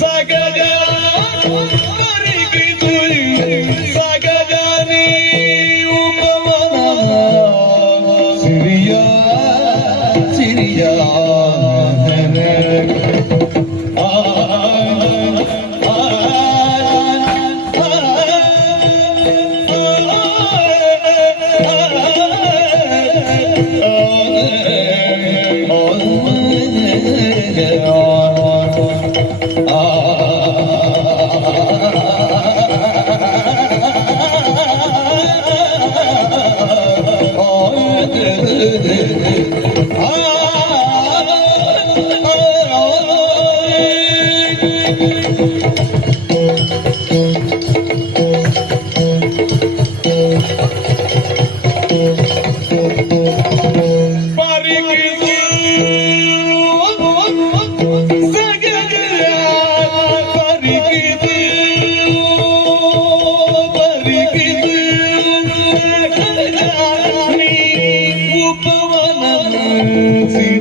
सगर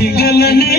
ಪಿಗಲನೇ